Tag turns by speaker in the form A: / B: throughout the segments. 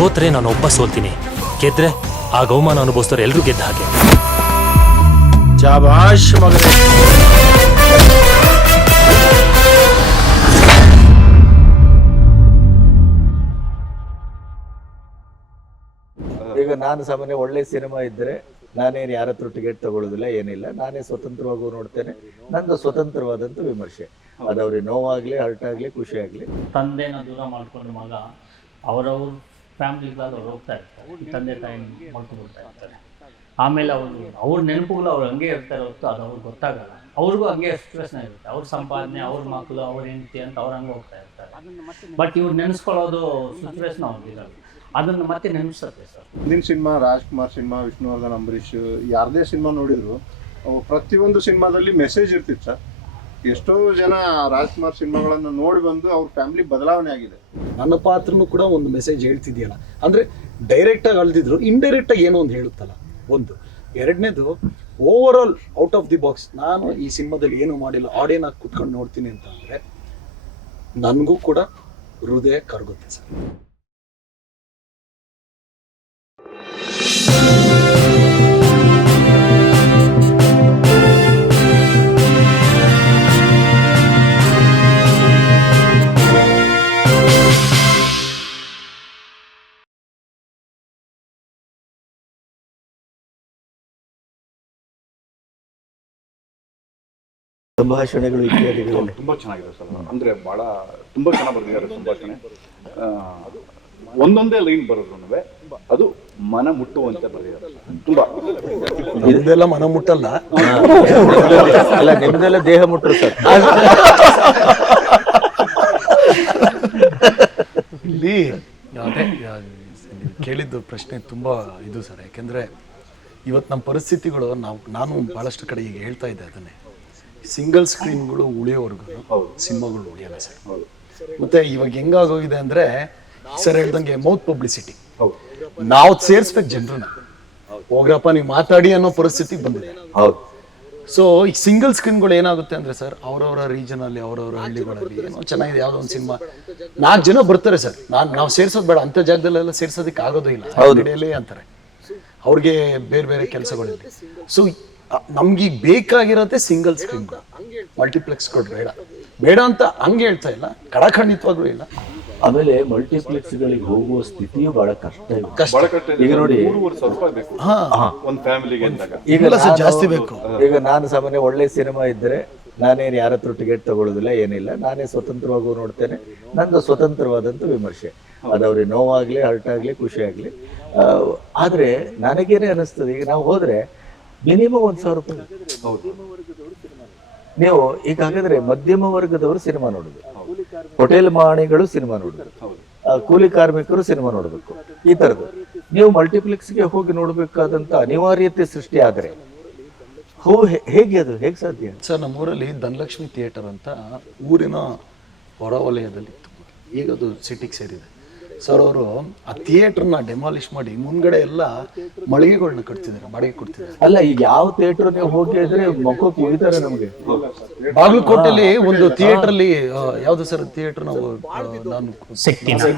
A: ಸೋತ್ರೆ ನಾನು ಒಬ್ಬ ಸೋಲ್ತೀನಿ. ಗೆದ್ರೆ ಆ ಗೌಮಾನ ಅನುಭವಿಸ್ತಾರೆ ಎಲ್ಲರೂ ಗೆದ್ದ ಹಾಗೆ.
B: ಶಾಬಾಷ್ ಮಗನೇ.
C: ಈಗ ನಾನು ಸಾಮಾನ್ಯ ಒಳ್ಳೆ ಸಿನಿಮಾ ಇದ್ದರೆ ನಾನೇನು ಯಾರ ಹತ್ರ ಟಿಕೆಟ್ ತಗೊಳ್ಳೋದಿಲ್ಲ ಏನಿಲ್ಲ. ನಾನೇ ಸ್ವತಂತ್ರವಾಗೂ ನೋಡ್ತೇನೆ. ನಂದು ಸ್ವತಂತ್ರವಾದಂಥ ವಿಮರ್ಶೆ. ಅದವ್ರಿಗೆ ಅವ್ರಿಗೆ ನೋವಾಗಲಿ ಹರ್ಟ್ ಆಗಲಿ ಖುಷಿ ಆಗಲಿ.
D: ತಂದೆನ ದೂರ ಮಾಡ್ಕೊಂಡು ಮಗ ಅವರವ್ರ ಫ್ಯಾಮಿಲಿಗಳಲ್ಲಿ ಅವ್ರು ಹೋಗ್ತಾ ಇರ್ತಾರೆ. ತಂದೆ ತಾಯಿ ಮಲ್ಕೊಂಡ್ಬಿಡ್ತಾ ಇರ್ತಾರೆ. ಆಮೇಲೆ ಅವರು ಅವ್ರ ನೆನಪುಗಳು ಅವ್ರು ಹಂಗೆ ಇರ್ತಾರೆ ಹೊತ್ತು ಅದು ಅವ್ರಿಗೆ ಗೊತ್ತಾಗಲ್ಲ. ಅವ್ರಿಗೂ ಹಂಗೆ ಸಿಚುವೇಶನ್ ಇರುತ್ತೆ. ಅವ್ರ ಸಂಪಾದನೆ ಅವ್ರ ಮಕ್ಕಳು ಅವ್ರ ಹೆಂಡತಿ ಅಂತ ಅವ್ರು ಹಂಗೆ ಹೋಗ್ತಾ ಇರ್ತಾರೆ. ಬಟ್ ಇವ್ರು ನೆನೆಸ್ಕೊಳ್ಳೋದು ಸಿಚುವೇಶನ್ ಅವ್ರಿಗಿರಲ್ಲ ಅದನ್ನು ಮತ್ತೆ ನೆನೆಸುತ್ತೆ ಸರ್.
E: ಹಿಂದಿನ ಸಿನಿಮಾ ರಾಜ್ಕುಮಾರ್ ಸಿನಿಮಾ ವಿಷ್ಣುವರ್ಧನ್ ಅಂಬರೀಷ್ ಯಾರದೇ ಸಿನಿಮಾ ನೋಡಿದ್ರು ಪ್ರತಿಯೊಂದು ಸಿನಿಮಾದಲ್ಲಿ ಮೆಸೇಜ್ ಇರ್ತಿತ್ತು ಸರ್. ಎಷ್ಟೋ ಜನ ರಾಜ್ಕುಮಾರ್ ಸಿನಿಮಾಗಳನ್ನು ನೋಡಿ ಬಂದು ಅವ್ರ ಫ್ಯಾಮಿಲಿ ಬದಲಾವಣೆ ಆಗಿದೆ.
B: ನನ್ನ ಪಾತ್ರನೂ ಕೂಡ ಒಂದು ಮೆಸೇಜ್ ಹೇಳ್ತಿದೆಯಲ್ಲ. ಅಂದರೆ ಡೈರೆಕ್ಟಾಗಿ ಅಳ್ದಿದ್ರು ಇಂಡೈರೆಕ್ಟ್ ಆಗಿ ಏನೋ ಒಂದು ಹೇಳುತ್ತಲ್ಲ, ಒಂದು. ಎರಡನೇದು over all out of the box ನಾನು ಈ ಸಿನಿಮಾದಲ್ಲಿ ಏನು ಮಾಡಿಲ್ಲ ಆಡಿಯನ್ ಆಗಿ ಕುತ್ಕೊಂಡು ನೋಡ್ತೀನಿ ಅಂತ ಅಂದರೆ, ನನಗೂ ಕೂಡ ಹೃದಯ ಕರಗುತ್ತೆ ಸರ್.
C: ಸಂಭಾಷಣೆಗಳು ತುಂಬಾ
F: ತುಂಬ ಚೆನ್ನಾಗಿದೆ ಸರ್. ಅಂದ್ರೆ ಭಾಳ ತುಂಬ ಚೆನ್ನಾಗಿ ಬರೆದಿದ್ದಾರೆ ಸಂಭಾಷಣೆ. ಒಂದೊಂದೇ ಲೈನ್ ಬರೋದ್ರೂ ಅದು ಮನ ಮುಟ್ಟುವಂತೆ ಬರೆದಿದ್ದಾರೆ ತುಂಬಾ.
B: ಇದೆಲ್ಲ ಮನ ಮುಟ್ಟಲ್ಲ?
C: ಅಲ್ಲ ನಿಮ್ದೆಲ್ಲ ದೇಹ ಮುಟ್ಟರು ಸರ್.
B: ಇಲ್ಲಿ ಅದೇ ಕೇಳಿದ್ದು ಪ್ರಶ್ನೆ ತುಂಬಾ ಇದು ಸರ್. ಯಾಕೆಂದ್ರೆ ಇವತ್ತು ನಮ್ಮ ಪರಿಸ್ಥಿತಿಗಳು ನಾವು ನಾನು ಭಾಳಷ್ಟು ಕಡೆ ಈಗ ಹೇಳ್ತಾ ಇದ್ದೆ ಅದನ್ನೇ. ಸಿಂಗಲ್ ಸ್ಕ್ರೀನ್ಗಳು ಉಳಿಯೋವರೆಗೂ ಸಿನಿಮಾಗಳು ಉಳಿಯಲ್ಲ ಸರ್. ಮತ್ತೆ ಇವಾಗ ಹೆಂಗಾಗೋಗಿದೆ ಅಂದ್ರೆ ಸರ್ ಹೇಳ್ದಂಗೆ ಮೌತ್ ಪಬ್ಲಿಸಿಟಿ ನಾವು ಸೇರಿಸ್ಬೇಕು ಜನರನ್ನ. ಹೋಗ್ರಪ್ಪ ನೀವು ಮಾತಾಡಿ ಅನ್ನೋ ಪರಿಸ್ಥಿತಿ ಬಂದಿದೆ.
C: ಹೌದು.
B: ಸೊ ಈ ಸಿಂಗಲ್ ಸ್ಕ್ರೀನ್ಗಳು ಏನಾಗುತ್ತೆ ಅಂದ್ರೆ ಸರ್ ಅವರವರ ರೀಜನಲ್ಲಿ ಅವರವರ ಹಳ್ಳಿಗಳಲ್ಲಿ ಏನೋ ಚೆನ್ನಾಗಿದೆ ಯಾವ್ದೋ ಒಂದು ಸಿನಿಮಾ. ನಾಲ್ಕು ಜನ ಬರ್ತಾರೆ ಸರ್. ನಾನು ನಾವು ಸೇರ್ಸೋದು ಬೇಡ. ಅಂತ ಜಾಗದಲ್ಲೆಲ್ಲ ಸೇರ್ಸೋದಕ್ಕೆ ಆಗೋದು ಇಲ್ಲ. ಅಂತಾರೆ. ಅವ್ರಿಗೆ ಬೇರೆ ಬೇರೆ ಕೆಲಸಗಳಿದೆ. ಸೊ ನಮ್ಗೆ ಈಗ ಬೇಕಾಗಿರೋದೇ ಸಿಂಗಲ್ ಮಲ್ಟಿಪ್ಲೆಕ್ಸ್ ಮಲ್ಟಿಪ್ಲೆಕ್ಸ್ಗಳು ಬೇಡ. ಬೇಡ ಅಂತ ಹಂಗೆ ಹೇಳ್ತಾ ಇಲ್ಲ. ಕಡಖಂಡಿತವಾಗ್ಲೂ ಇಲ್ಲ.
C: ಆಮೇಲೆ ಮಲ್ಟಿಪ್ಲೆಕ್ಸ್ಗಳಿಗೆ ಹೋಗುವ ಸ್ಥಿತಿಯು ಬಹಳ ಕಷ್ಟ. ಈಗ ನೋಡಿ
F: ಮೂರುವರೆ ಸಾವಿರ ರೂಪಾಯಿ ಬೇಕು. ಒಂದು ಫ್ಯಾಮಿಲಿಗೆ ಅಂದಾಗ.
C: ಈಗ
B: ಇಲ್ಲ ಸರ್, ಜಾಸ್ತಿ ಬೇಕು.
C: ಈಗ ನಾನು ಸಾಮಾನ್ಯ ಒಳ್ಳೆ ಸಿನಿಮಾ ಇದ್ರೆ ನಾನೇನು ಯಾರ ಹತ್ರ ಟಿಕೆಟ್ ತಗೊಳ್ಳೋದಿಲ್ಲ ಏನಿಲ್ಲ. ನಾನೇ ಸ್ವತಂತ್ರವಾಗೂ ನೋಡ್ತೇನೆ. ನಂದು ಸ್ವತಂತ್ರವಾದಂಥ ವಿಮರ್ಶೆ. ಅದು ಅವ್ರಿಗೆ ನೋವಾಗಲಿ ಹರ್ಟ್ ಆಗಲಿ ಖುಷಿ ಆಗಲಿ. ಆದರೆ ನನಗೇನೆ ಅನಿಸ್ತದೆ. ಈಗ ನಾವು ಹೋದರೆ ಮಿನಿಮಮ್ ಒಂದು ಸಾವಿರ ರೂಪಾಯಿ. ನೀವು ಈಗ ಹಾಗಾದ್ರೆ ಮಧ್ಯಮ ವರ್ಗದವರು ಸಿನಿಮಾ ನೋಡುದು. ಹೋಟೆಲ್ ಮಾಣಿಗಳು ಸಿನಿಮಾ ನೋಡುದು. ಕೂಲಿ ಕಾರ್ಮಿಕರು ಸಿನಿಮಾ ನೋಡಬೇಕು. ಈ ತರದ್ದು. ನೀವು ಮಲ್ಟಿಪ್ಲೆಕ್ಸ್ಗೆ ಹೋಗಿ ನೋಡಬೇಕಾದಂತ ಅನಿವಾರ್ಯತೆ ಸೃಷ್ಟಿ ಆದರೆ ಹೋ ಹೇಗೆ ಅದು? ಹೇಗೆ ಸಾಧ್ಯ?
B: ಸರ್, ನಮ್ಮೂರಲ್ಲಿ ಧನಲಕ್ಷ್ಮಿ ಥಿಯೇಟರ್ ಅಂತ ಊರಿನ ಹೊರವಲಯದಲ್ಲಿ ಈಗ ಅದು ಸಿಟಿಗೆ ಸೇರಿದೆ. ಸರ್ ಅವರು ಆ ಥಿಯೇಟರ್ನ ಡೆಮಾಲಿಷ್ ಮಾಡಿ ಮುಂದ್ಗಡೆ ಎಲ್ಲ ಮಳಿಗೆಗಳನ್ನ ಕಟ್ತಿದ್ದಾರೆ ಬಾಡಿಗೆ ಕೊಡ್ತಿದ್ದಾರೆ.
C: ಅಲ್ಲ ಈಗ ಯಾವ ಥಿಯೇಟರ್ ನೀವು ಹೋಗಿ ಇದ್ರೆ ಮಕ್ಕ ಕುಯ್ತಾರೆ ನಮಗೆ.
B: ಬಾಗಲಕೋಟೆಯಲ್ಲಿ ಒಂದು ಥಿಯೇಟರ್ ಅಲ್ಲಿ ಯಾವ್ದು ಸರ್ ಥಿಯೇಟರ್ ನಾವು ನಾನು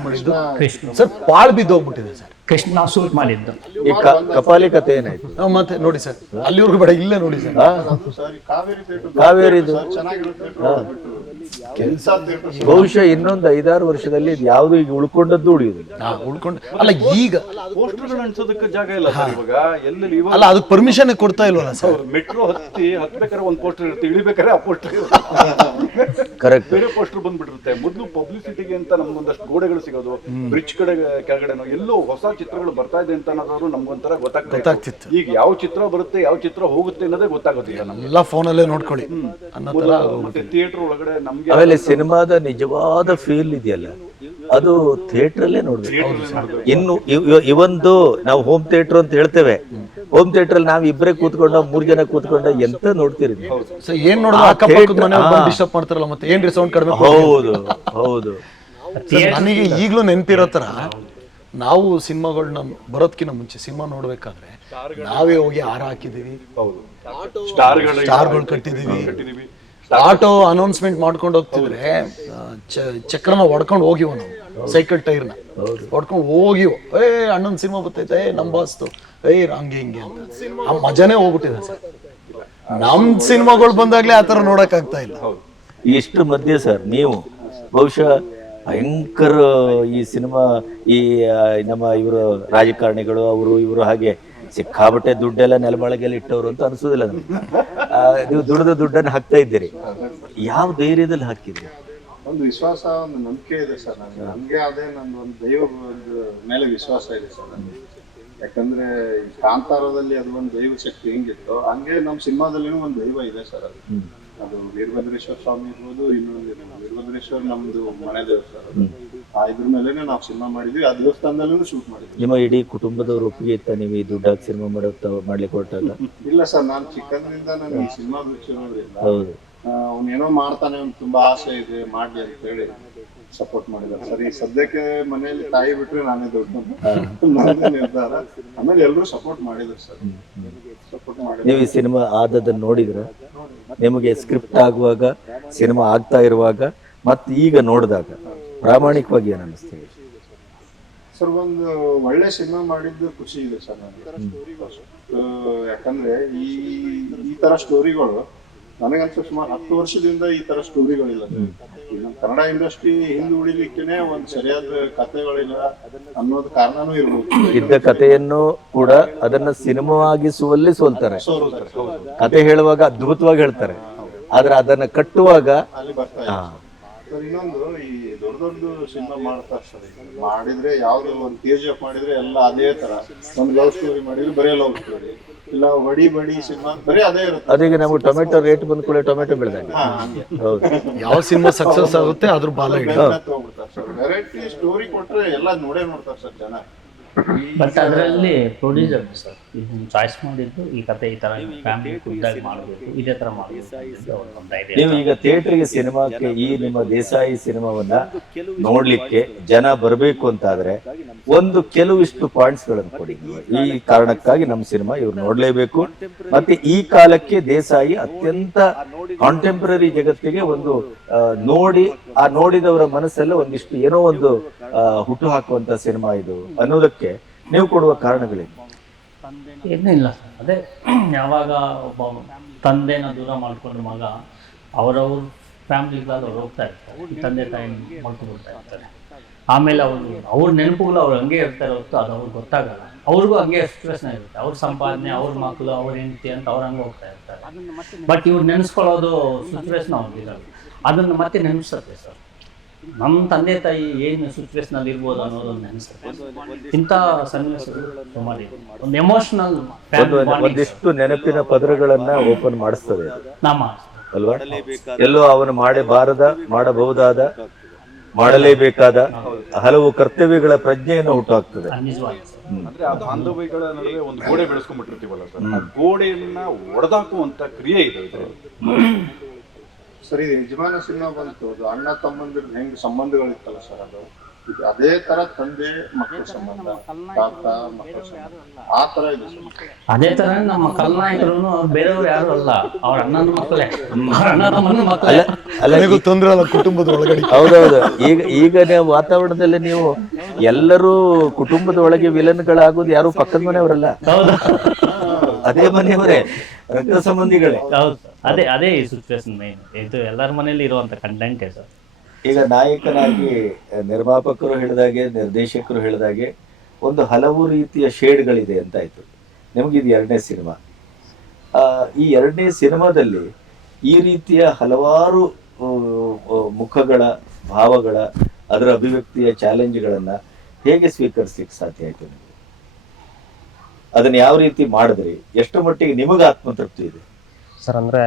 B: ಮಾಡಿದ್ದು?
D: ಕೃಷ್ಣ.
B: ಸರ್ ಪಾಳ್ ಬಿದ್ದೋಗ್ಬಿಟ್ಟಿದೆ ಸರ್.
D: ಕೃಷ್ಣ ಸೂಟ್ ಮಾಡಿದ್ದು
C: ಈ ಕಪಾಲಿ ಕಥೆ ಏನಾಯ್ತು?
B: ಮತ್ತೆ ನೋಡಿ ಸರ್ ಅಲ್ಲಿವರೆಗೂ ಬೇಡ ಇಲ್ಲೇ ನೋಡಿ sir.
C: Kaveri
E: sir Kaveri theatre
C: ಕಾವೇರಿದು.
E: ಕೆಲಸ
C: ಬಹುಶಃ ಇನ್ನೊಂದು ಐದಾರು ವರ್ಷದಲ್ಲಿ ಇದು ಯಾವುದು ಈಗ ಉಳ್ಕೊಂಡದ್ದು
B: ಉಳಿಯುದಿಲ್ಲ ಉಳ್ಕೊಂಡು ಅಲ್ಲ ಈಗ
F: ಪೋಸ್ಟರ್ಗಳು ಅನ್ಸೋದಕ್ಕೆ ಜಾಗ ಇಲ್ಲ ಸರ್ ಇವಾಗ. ಎಲ್ಲೆಲ್ಲಿ ಇವಾಗ
B: ಅಲ್ಲ ಅದಕ್ಕೆ ಪರ್ಮಿಷನ್ ಕೊಡ್ತಾ ಇಲ್ವಲ್ಲ ಸರ್?
F: ಮೆಟ್ರೋ ಹತ್ತಿ ಹತ್ಬೇಕಾದ್ರೆ ಒಂದು ಪೋಸ್ಟರ್ ಇರುತ್ತೆ ಇಳಿಬೇಕಾದ್ರೆ ಆ ಪೋಸ್ಟರ್
C: ಕರೆಕ್ಟ್
F: ಬೇರೆ ಪೋಸ್ಟರ್ ಬಂದ್ಬಿಟ್ಟಿರುತ್ತೆ. ಮೊದಲು ಪಬ್ಲಿಸಿಟಿಗೆ ಅಂತ ನಮ್ಗೊಂದಷ್ಟು ಗೋಡೆಗಳು ಸಿಗೋದು ಬ್ರಿಡ್ಜ್ ಕಡೆ ಕೆಳಗಡೆನೋ ಎಲ್ಲೋ ಹೊಸ ಚಿತ್ರಗಳು ಬರ್ತಾ ಇದೆ ಅಂತ ಅನ್ನೋದಾದ್ರು ನಮ್ಗೊಂಥರ ಗೊತ್ತಾಗ್ತಾ
B: ಗೊತ್ತಾಗ್ತಿತ್ತು.
F: ಈಗ ಯಾವ ಚಿತ್ರ ಬರುತ್ತೆ ಯಾವ ಚಿತ್ರ ಹೋಗುತ್ತೆ ಅನ್ನೋದೇ ಗೊತ್ತಾಗೋದಿಲ್ಲ ನಮ್ಗೆ.
B: ಎಲ್ಲ ಫೋನಲ್ಲೇ ನೋಡ್ಕೊಳ್ಳಿ. ಅನ್ನೋ
F: ಮತ್ತೆ ಥಿಯೇಟರ್ ಒಳಗಡೆ ನಮ್ಗೆ
C: ಆಮೇಲೆ ಸಿನಿಮಾದ ನಿಜವಾದ ಫೀಲ್ ಇದೆಯಲ್ಲ? ಅದು ಥಿಯೇಟರ್ ಅಲ್ಲೇ ನೋಡ್ಬೇಕು. ಇನ್ನು ಇವ್- ಇವ್- ಇವೊಂದು ನಾವು ಹೋಮ್ ಥಿಯೇಟರ್ ಅಂತ ಹೇಳ್ತೇವೆ. ಹೋಮ್ ಥಿಯೇಟರ್ ಅಲ್ಲಿ ನಾವ್ ಇಬ್ಬರೇ ಕೂತ್ಕೊಂಡ ಮೂರ್ ಜನ ಕೂತ್ಕೊಂಡ ಎಂತ ನೋಡ್ತೀರಿ ನೀವು?
B: ಸೊ ಏನ್ ನೋಡಿದ್ರು ಅಕ್ಕಪಕ್ಕದ ಮನೆಯವ್ರು ಬಂದು ಡಿಸ್ಟರ್ಬ್ ಮಾಡ್ತಾರಲ್ಲ ಮತ್ತೆ ಏನ್ರಿ ಸೌಂಡ್ ಕಡಿಮೆ ಕೊಡಿ?
C: ಹೌದು ಹೌದು.
B: ನನಗೆ ಈಗಲೂ ನೆನಪಿರೋ ತರ ನಾವು ಸಿನಿಮಾಗಳನ್ನ ಬರೋದ್ಕಿಂತ ಮುಂಚೆ ಸಿನಿಮಾ ನೋಡ್ಬೇಕಾದ್ರೆ ನಾವೇ ಹೋಗಿ ಹಾರ ಹಾಕಿದೀವಿ
F: ಹೌದು. ಸ್ಟಾರ್ಗಳು
B: ಕಟ್ಟಿದೀವಿ ಆಟೋ ಅನೌನ್ಸ್ಮೆಂಟ್ ಮಾಡ್ಕೊಂಡು ಹೋಗ್ತಿದ್ರೆ ಚಕ್ರನ ಹೊಡ್ಕೊಂಡು ಹೋಗಿವ ನಾವು ಸೈಕಲ್ ಟೈರ್ನ ಹೊಡ್ಕೊಂಡು ಹೋಗಿವ ಏ ಅಣ್ಣನ ಸಿನಿಮಾ ಬರ್ತೈತೆ ಏ ನಮ್ಮ ಬಾಸ್ತು ಏ ಹಂಗೆ ಹಿಂಗೆ ಅಂತ. ಆ ಮಜಾನೇ ಹೋಗ್ಬಿಟ್ಟಿದೆ ಸರ್. ನಮ್ ಸಿನಿಮಾಗಳು ಬಂದಾಗ್ಲೇ ಆ ಥರ ನೋಡಕ್ ಆಗ್ತಾ ಇಲ್ಲ.
C: ಇಷ್ಟು ಮಧ್ಯೆ ಸರ್ ನೀವು ಬಹುಶಃ ಭಯಂಕರ ಈ ಸಿನಿಮಾ ಈ ನಮ್ಮ ಇವರು ರಾಜಕಾರಣಿಗಳು ಅವರು ಇವರು ಹಾಗೆ ಸಿಕ್ಕಾಬಟ್ಟೆ ದುಡ್ಡೆಲ್ಲ ನೆಲಬಳಗೆಲ್ಲ ಇಟ್ಟವರು ಅಂತ ಅನ್ಸೋದಿಲ್ಲ ನಮ್ಗೆ. ನೀವು ದುಡ್ದ ದುಡ್ಡನ್ನು ಹಾಕ್ತಾ ಇದ್ದೀರಿ. ಯಾವ ಧೈರ್ಯದಲ್ಲಿ ಹಾಕಿದ್ರಿ?
E: ಒಂದು ವಿಶ್ವಾಸ ಒಂದು ನಂಬಿಕೆ ಇದೆ ಸರ್ ನನಗೆ. ನನ್ಗೆ ಅದೇ ನಂದು ಒಂದು ದೈವ ಒಂದು ಮೇಲೆ ವಿಶ್ವಾಸ ಇದೆ ಸರ್ ನನಗೆ. ಯಾಕಂದ್ರೆ ಈ ಕಾಂತಾರದಲ್ಲಿ ಅದು ಒಂದು ದೈವ ಶಕ್ತಿ ಹೆಂಗಿತ್ತು ಹಂಗೆ ನಮ್ಮ ಸಿನಿಮಾದಲ್ಲಿ ಒಂದು ದೈವ ಇದೆ ಸರ್ ಅದು. ಅದು ವೀರಭದ್ರೇಶ್ವರ ಸ್ವಾಮಿ ಇರ್ಬೋದು ಇನ್ನೊಂದು. ವೀರಭದ್ರೇಶ್ವರ ನಮ್ದು ಮನೆ ದೇವಸ್ಥಾನ. ಆ ಇದ್ರ ಮೇಲೆನೆ ನಾವು ಸಿನಿಮಾ ಮಾಡಿದ್ವಿ. ಆ ದೇವಸ್ಥಾನದಲ್ಲೂ ಶೂಟ್ ಮಾಡಿದ್ವಿ.
C: ನಿಮ್ಮ ಇಡೀ ಕುಟುಂಬದವ್ರ ಒಪ್ಪಿಗೆ ಇತ್ತ ನೀವು ಈ ದುಡ್ಡಾಗಿ ಸಿನಿಮಾ ಮಾಡೋ ಮಾಡ್ಲಿಕ್ಕೆ ಹೊರಟಾಗ
E: ಇಲ್ಲ ಸರ್ ನಾನು ಚಿಕ್ಕಂದ್ರಿಂದ ನಾನು ಈ ಸಿನಿಮಾ ಬಿಚ್ಚಿರೋದ್ರಿಂದ
C: ಹೌದು.
E: ಅವನೇನೋ ಮಾಡ್ತಾನೆ ಅವ್ನ್ ತುಂಬಾ ಆಸೆ ಇದೆ ಮಾಡ್ಲಿ ಅಂತ ಹೇಳಿ ಸಪೋರ್ಟ್ ಮಾಡಿದ್ದಾರೆ. ಸರಿ ಸದ್ಯಕ್ಕೆ ಮನೆಯಲ್ಲಿ ತಾಯಿ ಬಿಟ್ರೆ ನಾನೇ ದೊಡ್ಡ ನಿರ್ಧಾರ. ಆಮೇಲೆ ಎಲ್ಲರೂ ಸಪೋರ್ಟ್ ಮಾಡಿದ್ರು ಸರ್. ಸಪೋರ್ಟ್ ಮಾಡಿದ್ರು.
C: ನೀವು ಈ ಸಿನಿಮಾ ಆದದ್ದನ್ನು ನೋಡಿದ್ರ? ನಿಮಗೆ ಸ್ಕ್ರಿಪ್ಟ್ ಆಗುವಾಗ ಸಿನಿಮಾ ಆಗ್ತಾ ಇರುವಾಗ ಮತ್ತೆ ಈಗ ನೋಡಿದಾಗ ಪ್ರಾಮಾಣಿಕವಾಗಿ ಏನು ಅನ್ನಿಸ್ತೀವಿ
E: ಸರ್ ಒಂದು ಒಳ್ಳೆ ಸಿನಿಮಾ ಮಾಡಿದ್ದು ಖುಷಿ ಇದೆ ಸರ್ ನನಗೆ. ಯಾಕಂದ್ರೆ ಈ ಈ ತರ ಸ್ಟೋರಿಗಳು ನನಗನ್ಸು ಸುಮಾರು ಹತ್ತು ವರ್ಷದಿಂದ ಈ ತರ ಸ್ಟೋರಿಗಳಿಲ್ಲ. ನಮ್ಮ ಕನ್ನಡ ಇಂಡಸ್ಟ್ರಿ ಹಿಂದೆ ಉಳಿಲಿಕ್ಕೆನೆ ಒಂದ್ ಸರಿಯಾದ ಕಥೆಗಳಿಲ್ಲ ಅನ್ನೋದು ಕಾರಣನೂ ಇರ್ಬೋದು.
C: ಇದ್ದ ಕಥೆಯನ್ನು ಕೂಡ ಅದನ್ನ ಸಿನಿಮಾ ಆಗಿಸುವಲ್ಲಿ ಸೋಲ್ತಾರೆ. ಕತೆ ಹೇಳುವಾಗ ಅದ್ಭುತವಾಗಿ ಹೇಳ್ತಾರೆ. ಆದ್ರೆ ಅದನ್ನ ಕಟ್ಟುವಾಗ
E: ಅಲ್ಲಿ ಬರ್ತಾ ಇದೆ ಸರ್ ಇನ್ನೊಂದು ಈ ದೊಡ್ಡ ದೊಡ್ಡ ಸಿನಿಮಾ ಮಾಡ್ತಾರೆ ಸರ್ ಈಗ. ಮಾಡಿದ್ರೆ ಯಾವ್ದು ಒಂದು ಕೆ ಜಿ ಎಫ್ ಮಾಡಿದ್ರೆ ಎಲ್ಲ ಅದೇ ತರ. ಒಂದು ಲವ್ ಸ್ಟೋರಿ ಮಾಡಿದ್ರೆ ಬರೀ ಲವ್ ಸ್ಟೋರಿ ಇಲ್ಲ ಬಡಿ ಬಡಿ ಸಿನಿಮಾ ಬರೀ ಅದೇ ಇರುತ್ತೆ.
C: ಅದೀಗ ನಮಗೆ ಟೊಮೆಟೊ ರೇಟ್ ಬಂದ ಕೂಡ ಟೊಮೆಟೊ ಬೆಳೆದಂಗೆ. ಹೌದು.
B: ಯಾವ ಸಿನಿಮಾ ಸಕ್ಸಸ್ ಆಗುತ್ತೆ ಅದ್ರ ಬಾಲ
E: ಸರ್. ವೆರೈಟಿ ಸ್ಟೋರಿ ಕೊಟ್ರೆ ಎಲ್ಲ ನೋಡೇ ನೋಡ್ತಾರೆ ಸರ್ ಜನ.
D: ಬಟ್ ಅದರಲ್ಲಿ ಪ್ರೊಡ್ಯೂಸರ್ ಸರ್ ಇದು ಚಾಯ್ಸ್ ಮಾಡಿದ್ದು ಈ ಕತೆ ಈ ತರ ಫ್ಯಾಮಿಲಿ ಖುದ್ದಾಗಿ ಮಾಡಬೇಕು ಇದೇ ತರ ಮಾಡಬೇಕು.
C: ನೀವು ಈಗ ಥಿಯೇಟರ್ಗೆ ಸಿನಿಮಾಕ್ಕೆ ಈ ನಿಮ್ಮ ದೇಸಾಯಿ ಸಿನಿಮಾವನ್ನ ನೋಡ್ಲಿಕ್ಕೆ ಜನ ಬರಬೇಕು ಅಂತಾದ್ರೆ ಒಂದು ಕೆಲವಿಷ್ಟು ಪಾಯಿಂಟ್ಸ್ಗಳನ್ನು ಕೊಡಿ ಈ ಕಾರಣಕ್ಕಾಗಿ ನಮ್ಮ ಸಿನಿಮಾ ಇವ್ರು ನೋಡ್ಲೇಬೇಕು. ಮತ್ತೆ ಈ ಕಾಲಕ್ಕೆ ದೇಸಾಯಿ ಅತ್ಯಂತ ಕಾಂಟೆಂಪ್ರರಿ ಜಗತ್ತಿಗೆ ಒಂದು ನೋಡಿ ಆ ನೋಡಿದವರ ಮನಸ್ಸೆಲ್ಲ ಒಂದಿಷ್ಟು ಏನೋ ಒಂದು ಹುಟ್ಟು ಹಾಕುವಂತ ಸಿನಿಮಾ ಇದು ಅನ್ನೋದಕ್ಕೆ ನೀವು ಕೊಡುವ ಕಾರಣಗಳೇನು?
D: ಏನೂ ಇಲ್ಲ ಸರ್. ಅದೇ ಯಾವಾಗ ಒಬ್ಬ ತಂದೆನ ದೂರ ಮಾಡ್ಕೊಂಡ್ರ ಮಗ ಅವರವ್ರ ಫ್ಯಾಮಿಲಿಗಳಲ್ಲಿ ಅವ್ರು ಹೋಗ್ತಾ ಇರ್ತಾರೆ. ತಂದೆ ತಾಯಿ ಮಾಡ್ಕೊಂಡ್ಬಿಡ್ತಾ ಇರ್ತಾರೆ. ಆಮೇಲೆ ಅವರು, ಅವ್ರ ನೆನಪುಗಳು ಅವ್ರು ಹಂಗೆ ಇರ್ತಾರೆ ಹೊತ್ತು ಅದು ಅವ್ರಿಗೆ ಗೊತ್ತಾಗಲ್ಲ. ಅವ್ರಿಗೂ ಹಂಗೆ ಎಕ್ಸ್ಪ್ರೆಷನ್ ಇರುತ್ತೆ ಅವ್ರ ಸಂಪಾದನೆ, ಅವ್ರ ಮಕ್ಕಳು ಅವ್ರ ಹೆಂಡತಿ ಅಂತ ಅವ್ರ ಹಂಗೆ ಹೋಗ್ತಾ ಇರ್ತಾರೆ. ಬಟ್ ಇವ್ರು ನೆನೆಸ್ಕೊಳ್ಳೋದು ಸಿಚುವೇಶನ್ ಅವ್ರಿಗಿರಲ್ಲ ಅದನ್ನು ಮತ್ತೆ ನೆನೆಸುತ್ತೆ ಸರ್. ನಮ್ಮ ತಂದೆ ತಾಯಿ ಏನು ಸಿಚುವೇಶನ್ ಅಲ್ಲಿ ಇರ್ಬೋದು ಅನ್ನೋದನ್ನ ಇಂತ ಇಂಥ ಸನ್ನಿವೇಶಗಳು. ಒಂದು ಎಮೋಷನಲ್
C: ಒಂದಿಷ್ಟು ನೆನಪಿನ ಪದರಗಳನ್ನ ಓಪನ್ ಮಾಡಿಸ್ತದೆ.
D: ನಮ್ಮ
C: ಅಲ್ವಾ? ಎಲ್ಲೋ ಅವನು ಮಾಡಬಾರದ ಮಾಡಬಹುದಾದ ಮಾಡಲೇಬೇಕಾದ ಹಲವು ಕರ್ತವ್ಯಗಳ ಪ್ರಜ್ಞೆಯನ್ನು
D: ಹುಟ್ಟಾಗ್ತದೆ
F: ಅಂದ್ರೆ ಆ ಬಾಂಧವ್ಯಗಳ ನಡುವೆ ಒಂದು ಗೋಡೆ ಬೆಳೆಸ್ಕೊಂಡ್ಬಿಟ್ಟಿರ್ತೀವಲ್ಲ ಸರ್. ಆ ಗೋಡೆಯನ್ನ ಒಡೆದಾಕುವಂತ ಕ್ರಿಯೆ ಇದೆ ಇದ್ರಲ್ಲಿ.
E: ಸರ್ ಇದು ಯಜಮಾನ ಸಿನಿಮಾ ಬಂತು. ಅದು ಅಣ್ಣ ತಮ್ಮಂದಿರ ಹೆಂಗ್ ಸಂಬಂಧಗಳಿತ್ತಲ್ಲ ಸರ್ ಅದು? ಅದೇ ತರ ತಂದೆ ಮಕ್ಕಳ ಸಂಬಂಧ. ತಾತ ಮಕ್ಕಳ ಸಂಬಂಧ. ಆ ತರ ಇದೆ
D: ಅದೇ ತರ ನಮ್ಮ ಕಲ್ನಾಯಕರು ಬೇರೆಯವ್ರು ಯಾರು ಅಲ್ಲ. ಅವ್ರ ಅಣ್ಣನ ಮಕ್ಕಳೇ. ಅಣ್ಣ ತಮ್ಮನ ಮಕ್ಕಳೇ.
C: ಅಲ್ಲ
B: ನನಗೂ ತೊಂದ್ರೆ ಅಲ್ಲ ಕುಟುಂಬದ ಒಳಗಡೆ.
C: ಹೌದೌದು. ಈಗ ಈಗ ನೀವು ವಾತಾವರಣದಲ್ಲಿ ನೀವು ಎಲ್ಲರೂ ಕುಟುಂಬದ ಒಳಗೆ ವಿಲನ್ಗಳಾಗೋದು ಯಾರು ಪಕ್ಕದ ಮನೆಯವರಲ್ಲ?
D: ಹೌದು.
C: ಅದೇ ಮನೆಯವರೇ ರಕ್ತ ಸಂಬಂಧಿಗಳೇ.
D: ಹೌದು. ಅದೇ ಅದೇ ಈ ಸಿಚುವೇಶನ್ ಮೇನ್ ಇದು ಎಲ್ಲರ ಮನೆಯಲ್ಲಿ ಇರುವಂತ ಕಂಟೆಂಟೇ ಸರ್
C: ಈಗ ನಾಯಕನಾಗಿ ನಿರ್ಮಾಪಕರು ಹೇಳಿದಾಗೆ, ನಿರ್ದೇಶಕರು ಹೇಳಿದಾಗೆ ಒಂದು ಹಲವು ರೀತಿಯ ಶೇಡ್ಗಳಿದೆ ಅಂತ ಆಯ್ತು. ನಿಮ್ಗೆ ಇದು ಎರಡನೇ ಸಿನಿಮಾ. ಈ ಎರಡನೇ ಸಿನಿಮಾದಲ್ಲಿ ಈ ರೀತಿಯ ಹಲವಾರು ಮುಖಗಳ, ಭಾವಗಳ, ಅದರ ಅಭಿವ್ಯಕ್ತಿಯ ಚಾಲೆಂಜ್ಗಳನ್ನು ಹೇಗೆ ಸ್ವೀಕರಿಸ್ಲಿಕ್ಕೆ ಸಾಧ್ಯ ಆಯ್ತು ನಿಮಗೆ? ಅದನ್ನ ಯಾವ ರೀತಿ ಮಾಡಿದ್ರಿ? ಎಷ್ಟು ಮಟ್ಟಿಗೆ ನಿಮಗೆ ಆತ್ಮತೃಪ್ತಿ ಇದೆ?
G: ಸರ್ ಅಂದ್ರೆ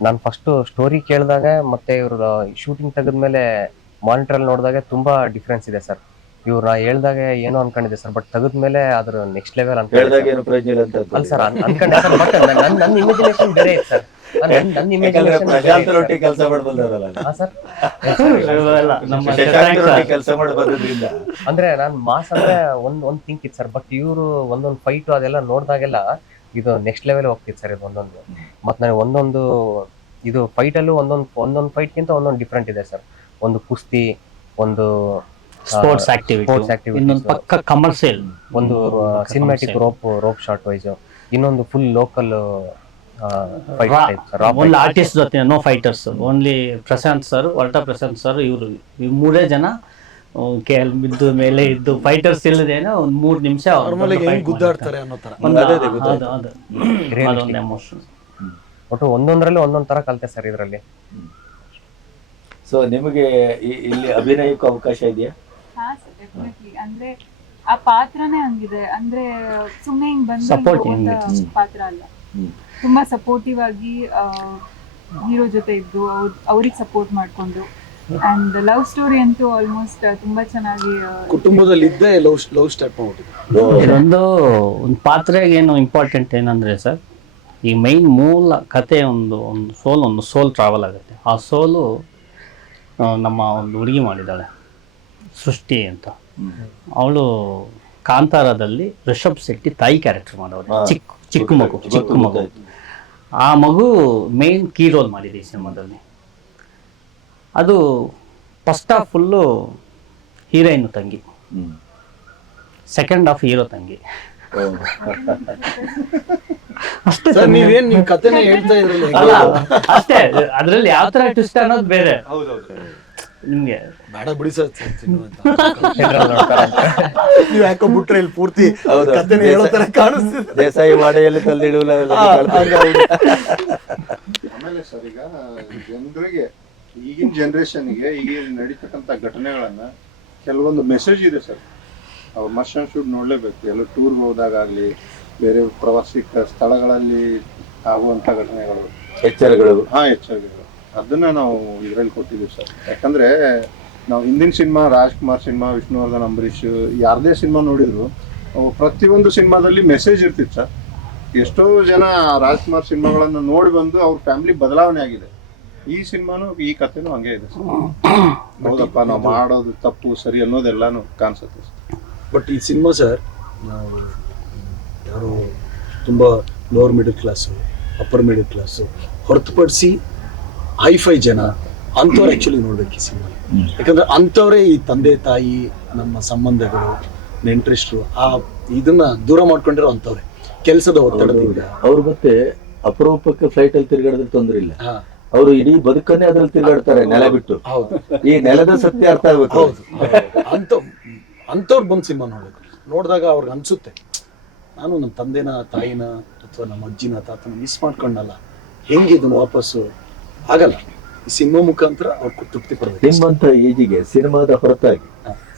G: ನಾನು ಫಸ್ಟ್ ಸ್ಟೋರಿ ಕೇಳಿದಾಗ ಮತ್ತೆ ಇವ್ರ ಶೂಟಿಂಗ್ ತೆಗೆದ್ಮೇಲೆ ಮಾನಿಟರ್ ಅಲ್ಲಿ ನೋಡಿದಾಗ ತುಂಬಾ ಡಿಫ್ರೆನ್ಸ್ ಇದೆ ಸರ್. ಇವ್ರ ಹೇಳ್ದಾಗ ಏನೋ ಅನ್ಕೊಂಡಿದ್ದೆ ಸರ್ ಬಟ್ ತೆಗೆದ್ಮೇಲೆ ಅದ್ರ ನೆಕ್ಸ್ಟ್ ಲೆವೆಲ್
C: ಹೇಳಿದಾಗ
G: ಅನ್ಕೊಂಡಿದ್ದೆ
C: ಏನು ಪ್ರಯೋಜನ ಇಲ್ಲ ಅಂತ
G: ಅಲ್ಲ ಸರ್ ಅನ್ಕೊಂಡೆ ಸರ್ ಬಟ್ ನನ್ನ ನನ್ನ ಇಮ್ಯಾಜಿನೇಷನ್ ಬೇರೆ ಇತ್ತು ಸರ್. ನನ್ನ ಇಮಿಜಿನೇಷನ್
C: ಪ್ರಶಾಂತ್ ರೊಟ್ಟಿ ಕೆಲಸ ಮಾಡಿ ಬಂದವರಲ್ಲ
G: ಹಾ ಸರ್.
D: ನಮ್ಮ
C: ಶಶಾಂಕ್ ಕೆಲಸ ಮಾಡಿ
G: ಅಂದ್ರೆ ನಾನ್ ಮಾಸ್ ಅಂದ್ರೆ ಒಂದ್ ಒಂದ್ ಥಿಂಕ್ ಇತ್ತು ಸರ್ ಬಟ್ ಇವರು ಒಂದೊಂದು ಫೈಟ್ ಅದೆಲ್ಲ ನೋಡಿದಾಗೆಲ್ಲ ಇದು ನೆಕ್ಸ್ಟ್ ಲೆವೆಲ್ ಹೋಗ್ತಿತ್ತು ಸರ್ ಇದು ಒಂದೊಂದು. ಮತ್ತೆ ನನಗೆ ಒಂದೊಂದು ಇದು ಫೈಟಲ್ಲೂ ಒಂದೊಂದು ಒಂದೊಂದು ಫೈಟ್ಗಿಂತ ಒಂದೊಂದು ಡಿಫ್ರೆಂಟ್ ಇದೆ ಸರ್ ಒಂದು ಕುಸ್ತಿ ಒಂದು
D: ಸ್ಪೋರ್ಟ್ಸ್ ಆಕ್ಟಿವಿಟಿ. ಇನ್ನೊಂದು ಪಕ್ಕ ಕಮರ್ಷಿಯಲ್
G: ಒಂದು cinematic rope rope short wise ಇನ್ನೊಂದು ಫುಲ್ ಲೋಕಲ್
D: ಓನ್ಲಿ ಆರ್ಟಿಸ್ಟ್ ಜೊತೆ no fighters only Prashanth sir ಹೊರಟ ಪ್ರಶಾಂತ್ ಸರ್ ಇವರು. ಈ ಮೂರೇ ಜನ ಕೆ ಎಲ್ ಬಿದ್ದು ಮೇಲೆ ಇದ್ದು ಫೈಟರ್ಸ್ ಇಲ್ಲದೇನೆ ಒಂದ್ ಮೂರ್ ನಿಮಿಷ
B: ನಾರ್ಮಲ್ ಹೆಂಗ್ ಗುದ್ದಾಡ್ತಾರೆ ಅನ್ನೋ ತರ.
D: ಅದೊಂದು ಎಮೋಷನ್
G: ಒಟ್ಟು ಒಂದೊಂದ್ರಲ್ಲಿ ಒಂದೊಂದ್ ತರ ಕಲ್ತೆ ಸರ್ ಇದರಲ್ಲಿ.
C: ಸೊ ನಿಮಗೆ ಇಲ್ಲಿ ಅಭಿನಯಕ್ಕೂ ಅವಕಾಶ ಇದೆಯಾ?
H: ಹಾ ಸರ್ ಡೆಫಿನೆಟ್ಲಿ ಅಂದ್ರೆ ಆ ಪಾತ್ರನೇ ಹಂಗಿದೆ. ಅಂದ್ರೆ ಸುಮ್ಮನೆ ಹಿಂಗ್ ಬಂದು. ಪಾತ್ರ ಅಲ್ಲ. ತುಂಬಾ ಸಪೋರ್ಟಿವ್ ಆಗಿ ಹೀರೋ ಜೊತೆ ಇದ್ದು ಅವ್ರಿಗೆ ಸಪೋರ್ಟ್ ಮಾಡ್ಕೊಂಡು ಅಂಡ್ ಲವ್ ಸ್ಟೋರಿ ಅಂತೂ ಆಲ್ಮೋಸ್ಟ್ ತುಂಬಾ ಚೆನ್ನಾಗಿ
B: ಕುಟುಂಬದಲ್ಲಿ ಇದ್ದೇ ಲವ್ ಲವ್ ಸ್ಟಾರ್ಟ್ ಮಾಡ್ಬಿಟ್ಟಿದ್ರು
D: ಇದೊಂದು ಒಂದು ಪಾತ್ರೆಗೆ ಏನು ಇಂಪಾರ್ಟೆಂಟ್ ಏನಂದ್ರೆ ಸರ್ ಈ ಮೈನ್ ಮೂಲ ಕತೆ ಒಂದು ಒಂದು ಸೋಲ್ ಒಂದು ಸೋಲ್ ಟ್ರಾವೆಲ್ ಆಗುತ್ತೆ. ಆ ಸೋಲು ನಮ್ಮ ಒಂದು ಹುಡುಗಿ ಮಾಡಿದ್ದಾಳೆ ಸೃಷ್ಟಿ ಅಂತ. ಅವಳು ಕಾಂತಾರದಲ್ಲಿ ರಿಷಬ್ ಶೆಟ್ಟಿ ತಾಯಿ ಕ್ಯಾರೆಕ್ಟರ್ ಮಾಡೋರು ಚಿಕ್ಕ ಚಿಕ್ಕ ಮಗು ಚಿಕ್ಕ ಮಗು. ಆ ಮಗು ಮೇನ್ ಕೀ ರೋಲ್ ಮಾಡಿದೆ ಈ ಸಿನಿಮಾದಲ್ಲಿ. ಅದು ಫಸ್ಟ್ ಆಫ್ ಫುಲ್ಲು ಹೀರೋಯಿನ್ ತಂಗಿ. ಸೆಕೆಂಡ್ ಆಫ್ ಹೀರೋ ತಂಗಿ. ಅಷ್ಟೇ
B: ಸರ್ ನೀವೇನ್ ನಿಮ್ ಕತೆನೇ ಹೇಳ್ತಾ ಇದ್ರಲ್ಲ
D: ಅಲ್ಲ ಅಷ್ಟೇ ಅದ್ರಲ್ಲಿ ಯಾವ ತರ ಟ್ವಿಸ್ಟ್ ಅನ್ನೋದು ಬೇರೆ. ನಿಮ್ಗೆ.
B: ಬೇಡ ಬಿಡಿ ಸರ್ ನೀವ್ ಯಾಕೋ ಬಿಟ್ರೆ ಇಲ್ಲಿ ಪೂರ್ತಿ
C: ಹೌದು.
B: ಹೇಳೋ ತರ ಕಾಣಿಸ್ತಿದೆ.
C: ದೇಸಾಯಿ ಮಾಡೆಯಲ್ಲಿ ತಂದಿಡುವುಲ್ಲ
E: ಆಮೇಲೆ ಸರ್ ಈಗ ಜನರಿಗೆ ಈಗಿನ ಜನರೇಷನ್ಗೆ ಈಗ ನಡೀತಕ್ಕಂಥ ಘಟನೆಗಳನ್ನ ಕೆಲವೊಂದು ಮೆಸೇಜ್ ಇದೆ ಸರ್. ಅವ್ರು ಮಸ್ಟ್ ಶೂಟ್ ನೋಡ್ಲೇಬೇಕು. ಎಲ್ಲ ಟೂರ್ಗೆ ಹೋದಾಗಲಿ ಬೇರೆ ಪ್ರವಾಸಿ ಸ್ಥಳಗಳಲ್ಲಿ ಆಗುವಂಥ ಘಟನೆಗಳು.
C: ಎಚ್ಚರಗಳು.
E: ಹಾ ಎಚ್ಚರಿಕೆಗಳು ಅದನ್ನ ನಾವು ಇದರಲ್ಲಿ ಕೊಟ್ಟಿದ್ದೀವಿ ಸರ್. ಯಾಕಂದ್ರೆ ನಾವು ಹಿಂದಿನ ಸಿನಿಮಾ ರಾಜ್ಕುಮಾರ್ ಸಿನಿಮಾ ವಿಷ್ಣುವರ್ಧನ್ ಅಂಬರೀಷ್ ಯಾರದೇ ಸಿನಿಮಾ ನೋಡಿದ್ರು ಪ್ರತಿಯೊಂದು ಸಿನಿಮಾದಲ್ಲಿ ಮೆಸೇಜ್ ಇರ್ತಿತ್ತು ಸರ್. ಎಷ್ಟೋ ಜನ ರಾಜ್ಕುಮಾರ್ ಸಿನಿಮಾಗಳನ್ನು ನೋಡಿ ಬಂದು ಅವ್ರ ಫ್ಯಾಮಿಲಿ ಬದಲಾವಣೆ ಆಗಿದೆ. ಈ ಸಿನಿಮಾನು ಈ ಕಥೆನೂ ಹಂಗೆ ಇದೆ ಸರ್. ಹೌದಪ್ಪ ನಾವು ಮಾಡೋದು ತಪ್ಪು ಸರಿ ಅನ್ನೋದೆಲ್ಲಾನು ಕಾಣಿಸುತ್ತೆ
B: ಬಟ್ ಈ ಸಿನಿಮಾ ಸರ್ ನಾವು ಯಾರು ತುಂಬ lower middle class upper middle class ಹೊರತುಪಡಿಸಿ ಹೈಫೈ ಜನ ಅಂಥವ್ರು ಆ್ಯಕ್ಚುಲಿ ನೋಡ್ಬೇಕು ಈ ಸಿನಿಮಾ ಯಾಕಂದ್ರೆ ಅಂಥವರೇ ಈ ತಂದೆ ತಾಯಿ ನಮ್ಮ ಸಂಬಂಧಗಳು ನೆಂಟ್ರಿಸ್ಟ್ರು ಆ ಇದನ್ನ ದೂರ ಮಾಡ್ಕೊಂಡಿರೋ ಅಂಥವ್ರೆ. ಕೆಲಸದ ಒತ್ತಡದಿಂದ.
C: ಅವ್ರ ಮತ್ತೆ ಅಪರೂಪಕ್ಕೆ ಫ್ಲೈಟ್ ಅಲ್ಲಿ ತಿರುಗಾಡಿದ್ರೆ ತೊಂದರೆ ಇಲ್ಲ.
B: ಹಾ.
C: ಅವರು ಇಡೀ ಬದುಕನ್ನೇ ಅದ್ರಲ್ಲಿ ತಿರುಗಾಡ್ತಾರೆ ನೆಲ ಬಿಟ್ಟು.
B: ಹೌದು.
C: ಈ ನೆಲದ ಸತ್ಯ ಅರ್ಥ ಆಗುತ್ತೆ
B: ಹೌದು ಅಂತ ಅಂಥವ್ರು ಬಂದು ಸಿನಿಮಾ ನೋಡ್ಬೇಕು. ನೋಡಿದಾಗ ಅವ್ರಿಗೆ ಅನ್ಸುತ್ತೆ ನಾನು ನಮ್ಮ ತಂದೆನ ತಾಯಿನ ಅಥವಾ ನಮ್ಮ ಅಜ್ಜಿನ ತಾತನ ಮಿಸ್ ಮಾಡ್ಕೊಂಡಲ್ಲ. ಹೆಂಗೆ ಇದನ್ನ ವಾಪಸ್ಸು? ಆಗಲ್ಲ. ಈ ಸಿನಿಮಾ ಮುಖಾಂತರ ಅವ್ರು ತೃಪ್ತಿ ಪಡ್ಬೇಕು
C: ನಿಮ್ಮಂತ ಏಜಿಗೆ ಸಿನಿಮಾದ ಹೊರತಾಗಿ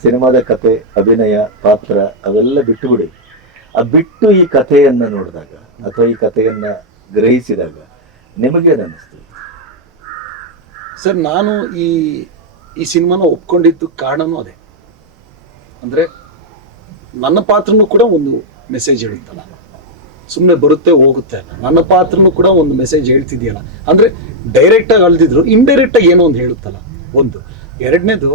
C: ಸಿನಿಮಾದ ಕತೆ ಅಭಿನಯ ಪಾತ್ರ ಅವೆಲ್ಲ ಬಿಟ್ಟುಬಿಡಿ. ಆ ಬಿಟ್ಟು ಈ ಕಥೆಯನ್ನ ನೋಡಿದಾಗ ಅಥವಾ ಈ ಕಥೆಯನ್ನ ಗ್ರಹಿಸಿದಾಗ ನಿಮಗೇನು ಅನ್ನಿಸ್ತು
B: ಸರ್ ನಾನು ಈ ಈ ಸಿನಿಮಾನ ಒಪ್ಕೊಂಡಿದ್ದು ಕಾರಣನೂ ಅದೇ. ಅಂದ್ರೆ ನನ್ನ ಪಾತ್ರನೂ ಕೂಡ ಒಂದು ಮೆಸೇಜ್ ಹೇಳುತ್ತಲ್ಲ ಸುಮ್ಮನೆ ಬರುತ್ತೆ ಹೋಗುತ್ತೆ ನನ್ನ ಪಾತ್ರನೂ ಕೂಡ ಒಂದು ಮೆಸೇಜ್ ಹೇಳ್ತಿದೆಯಲ್ಲ. ಅಂದ್ರೆ ಡೈರೆಕ್ಟ್ ಆಗಿ ಅಳ್ದಿದ್ರು ಇಂಡೈರೆಕ್ಟ್ ಆಗಿ ಏನೋ ಒಂದು ಹೇಳುತ್ತಲ್ಲ. ಒಂದು. ಎರಡನೇದು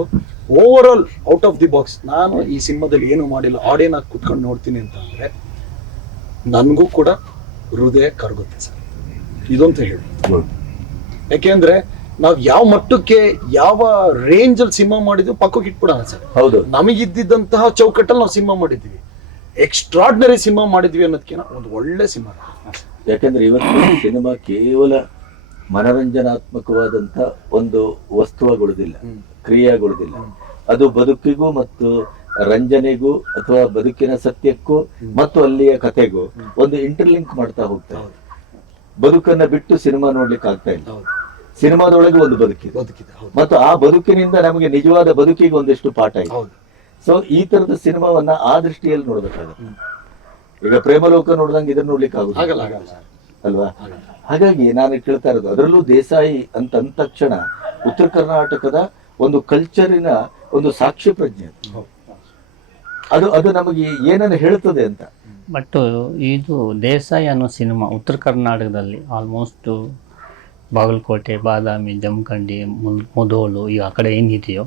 B: over all out of the box ನಾನು ಈ ಸಿನಿಮಾದಲ್ಲಿ ಏನು ಮಾಡಿಲ್ಲ. ಆಡಿಯನ್ ಆಗಿ ಕುತ್ಕೊಂಡು ನೋಡ್ತೀನಿ ಅಂತ ಅಂದರೆ ನನಗೂ ಕೂಡ ಹೃದಯ ಕರಗುತ್ತೆ ಸರ್. ಇದಂತ ಹೇಳಿ. ಯಾಕೆಂದ್ರೆ ನಾವ್ ಯಾವ ಮಟ್ಟಕ್ಕೆ ಯಾವ ರೇಂಜ್ ಅಲ್ಲಿ ಸಿನಿಮಾ ಮಾಡಿದ್ವಿ ಪಕ್ಕಕ್ಕೆ ಇಟ್ಬಿಡೋಣ ಸರ್.
C: ಹೌದು.
B: ನಮಗಿದ್ದಂತಹ ಚೌಕಟ್ಟಲ್ಲಿ ನಾವು ಸಿನಿಮಾ ಮಾಡಿದ್ವಿ. ಎಕ್ಸ್ಟ್ರಾಡ್ನರಿ ಸಿನಿಮಾ ಮಾಡಿದ್ವಿ ಅನ್ನೋದಕ್ಕಿಂತ ಒಂದು ಒಳ್ಳೆ ಸಿನಿಮಾ
C: ಯಾಕಂದ್ರೆ ಇವತ್ತು ಸಿನಿಮಾ ಕೇವಲ ಮನರಂಜನಾತ್ಮಕವಾದಂತ ಒಂದು ವಸ್ತುವಾಗುವುದಿಲ್ಲ ಕ್ರಿಯೆಗೊಳ್ಳುದಿಲ್ಲ ಅದು ಬದುಕಿಗೂ ಮತ್ತು ರಂಜನೆಗೂ ಅಥವಾ ಬದುಕಿನ ಸತ್ಯಕ್ಕೂ ಮತ್ತು ಅಲ್ಲಿಯ ಕಥೆಗೂ ಒಂದು ಇಂಟರ್ಲಿಂಕ್ ಮಾಡ್ತಾ ಹೋಗ್ತಾರೆ ಬದುಕನ್ನ ಬಿಟ್ಟು ಸಿನಿಮಾ ನೋಡ್ಲಿಕ್ಕೆ ಆಗ್ತಾ ಇಲ್ಲ.
B: ಹೌದು.
C: ಸಿನಿಮಾದೊಳಗೆ ಒಂದು ಬದುಕಿದೆ.
B: ಬದುಕಿದೆ ಹೌದು.
C: ಮತ್ತು ಆ ಬದುಕಿನಿಂದ ನಮಗೆ ನಿಜವಾದ ಬದುಕಿಗೆ ಒಂದಿಷ್ಟು ಪಾಠ ಇದೆ.
B: ಹೌದು.
C: ಸೊ ಈ ತರದ ಸಿನಿಮಾವನ್ನ ಆ ದೃಷ್ಟಿಯಲ್ಲಿ ನೋಡ್ಬೇಕಾಗುತ್ತೆ. ಈಗ ಪ್ರೇಮಲೋಕ ನೋಡ್ದಂಗೆ ಇದನ್ನ ನೋಡ್ಲಿಕ್ಕೆ ಆಗುತ್ತೆ
B: ಆಗಲ್ಲ ಆಗಲ್ಲ.
C: ಅಲ್ವಾ? ಹಾಗಾಗಿ ನಾನು ಕೇಳ್ತಾ ಇರೋದು ಅದರಲ್ಲೂ ದೇಸಾಯಿ ಅಂತ ಅಂದ ತಕ್ಷಣ ಉತ್ತರ ಕರ್ನಾಟಕದ ಒಂದು ಕಲ್ಚರಿನ ಒಂದು ಸಾಕ್ಷಿ ಪ್ರಜ್ಞೆ ಅದು. ಅದು ಅದು ನಮಗೆ ಏನನ್ನು ಹೇಳ್ತದೆ ಅಂತ.
D: ಬಟ್ ಇದು ದೇಸಾಯಿ ಅನ್ನೋ ಸಿನಿಮಾ ಉತ್ತರ ಕರ್ನಾಟಕದಲ್ಲಿ ಆಲ್ಮೋಸ್ಟ್ ಬಾಗಲಕೋಟೆ ಬಾದಾಮಿ ಜಮಖಂಡಿ ಮುಲ್ ಮುದೋಳು ಈ ಆ ಕಡೆ ಏನಿದೆಯೋ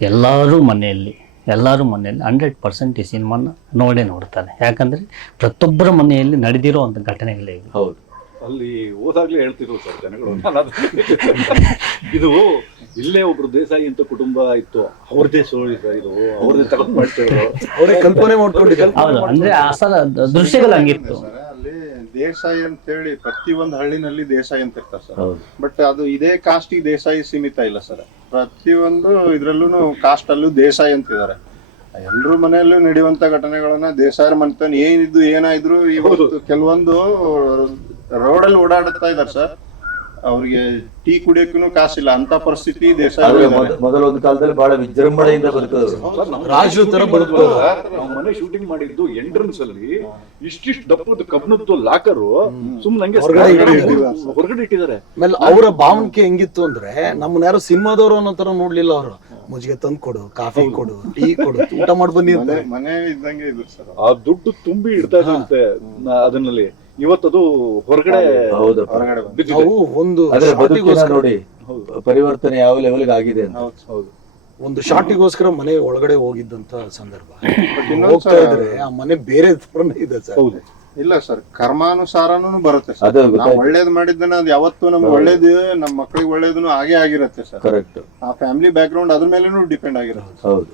D: ಎಲ್ಲರೂ ಮನೆಯಲ್ಲಿ ಎಲ್ಲರೂ ಮನೆಯಲ್ಲಿ ಹಂಡ್ರೆಡ್ ಪರ್ಸೆಂಟ್ ಈ ಸಿನಿಮಾನ ನೋಡೇ ನೋಡ್ತಾರೆ ಯಾಕಂದರೆ ಪ್ರತಿಯೊಬ್ಬರ ಮನೆಯಲ್ಲಿ ನಡೆದಿರೋ ಅಂಥ ಘಟನೆಗಳೇ ಇವೆ.
C: ಹೌದು.
F: ಅಲ್ಲಿ ಹೋದಾಗಲೇ ಹೇಳ್ತಿದ್ರು ಸರ್ ಜನಗಳು. ಇದು ಇಲ್ಲೇ ಒಬ್ರು ದೇಸಾಯಿ ಅಂತ ಕುಟುಂಬ ಇತ್ತು. ಅವ್ರದೇ ಸೋಳಿ ಸರ್ ಇದು. ಅವ್ರದೇ ತಗೊಂಡ್ ಮಾಡ್ತಿದ್ರು
B: ಅವರೇ ಕಲ್ಪನೆ ಮಾಡ್ಕೊಂಡಿದ್ದಾರೆ.
D: ಹೌದು. ಅಂದ್ರೆ ಆ ಸಲ ದೃಶ್ಯಗಳು ಹಂಗಿತ್ತು.
E: ದೇಸಾಯಿ ಅಂತ ಹೇಳಿ ಪ್ರತಿ ಒಂದು ಹಳ್ಳಿನಲ್ಲಿ ದೇಸಾಯಿ ಅಂತ ಇರ್ತಾರೆ ಸರ್.
C: ಹೌದು.
E: ಬಟ್ ಅದು ಇದೇ ಕಾಸ್ಟಿಗೆ ದೇಸಾಯಿ ಸೀಮಿತ ಇಲ್ಲ ಸರ್. ಪ್ರತಿಯೊಂದು ಇದ್ರಲ್ಲೂ ಕಾಸ್ಟ್ ಅಲ್ಲೂ ದೇಸಾಯಿ ಅಂತಿದ್ದಾರೆ ಎಲ್ಲರೂ ಮನೆಯಲ್ಲೂ ನಡೆಯುವಂತ ಘಟನೆಗಳನ್ನ ದೇಸಾಯರ ಮನೆತನ ಏನಿದ್ದು ಏನಾದ್ರು ಇವತ್ತು ಕೆಲವೊಂದು ರೋಡಲ್ಲಿ ಓಡಾಡ್ತಾ ಇದಾರೆ ಸರ್. ಅವ್ರಿಗೆ ಟೀ ಕುಡಿಯಕ್ಕೂ ಕಾಸಿಲ್ಲ ಅಂತ ಪರಿಸ್ಥಿತಿ
C: ದೇಶ ಮೊದಲೊಂದು ಕಾಲದಲ್ಲಿ ಬಹಳ ವಿಜೃಂಭಣೆಯಿಂದ
F: ನಾವು ಮನೆ ಶೂಟಿಂಗ್ ಮಾಡಿದ್ದು ಎಂಟ್ರನ್ಸ್ ಅಲ್ಲಿ ಇಷ್ಟಿಷ್ಟು ದಪ್ಪದ ಕಬ್ಬಣದ್ದು ಲಾಕರು ಸುಮ್ಮನೆ
B: ಹೊರಗಡೆ
F: ಇಟ್ಟಿದ್ದಾರೆ.
B: ಆಮೇಲೆ ಅವರ ಭಾವನಿಕೆ ಹೆಂಗಿತ್ತು ಅಂದ್ರೆ ನಮ್ಮನ್ನ ಯಾರು ಸಿನಿಮಾದವರು ಅನ್ನೋ ತರ ನೋಡ್ಲಿಲ್ಲ ಅವರು. ಮುಜ್ಗೆ ತಂದು ಕೊಡು ಕಾಫಿ ಕೊಡು ಟೀ ಕೊಡು ಊಟ ಮಾಡಿ ಬನ್ನಿ ಅಂತ.
E: ಮನೆ ಇದ್ದಂಗೆ ಇದ್ರು ಸರ್.
F: ಆ ದುಡ್ಡು ತುಂಬಿ ಇಡ್ತಾ ಇದ್ದಂತೆ ನಾ- ಅದನ್ನಲ್ಲಿ. ಇವತ್ತದು ಹೊರಗಡೆ
C: ಹೌದು.
E: ಹೊರಗಡೆ ಬಂದು
F: ಬಿದ್ದಿದೆ
B: ನಾವು ಒಂದು
C: ಆದ್ರೆ ಬದುಕಿನ
B: ಶಾಟಿಗೋಸ್ಕರ
C: ನೋಡಿ ಪರಿವರ್ತನೆ ಯಾವ ಲೆವೆಲ್ಗೆ ಆಗಿದೆ ಅಂತ.
E: ಹೌದು
F: ಹೌದು.
B: ಒಂದು ಶಾಟಿಗೋಸ್ಕರ ಮನೆ ಒಳಗಡೆ ಹೋಗಿದ್ದಂತ ಸಂದರ್ಭ.
E: ಇನ್ನೊಂದ್
B: ಹೋಗ್ತಾ
E: ಸಲ-
B: ಇದ್ರೆ ಆ ಮನೆ ಬೇರೆ ತರನೇ ಇದೆ ಸರ್.
F: ಹೌದು.
E: ಇಲ್ಲ ಸರ್ ಕರ್ಮಾನುಸಾರನು ಬರುತ್ತೆ ಸರ್. ನಾವು. ಒಳ್ಳೇದ್ ಮಾಡಿದ್ದನ್ನ ಅದು ಯಾವತ್ತೂ ನಮ್ಗೆ ಒಳ್ಳೇದು ನಮ್ಮ ಮಕ್ಕಳಿಗೆ ಒಳ್ಳೇದನ್ನು ಹಾಗೆ ಆಗಿರುತ್ತೆ ಸರ್.
C: ಕರೆಕ್ಟ್
E: ಆ ಫ್ಯಾಮಿಲಿ ಬ್ಯಾಕ್ ಗ್ರೌಂಡ್ ಅದ್ರ ಮೇಲೇನು ಡಿಪೆಂಡ್ ಆಗಿರುತ್ತೆ.
C: ಹೌದು.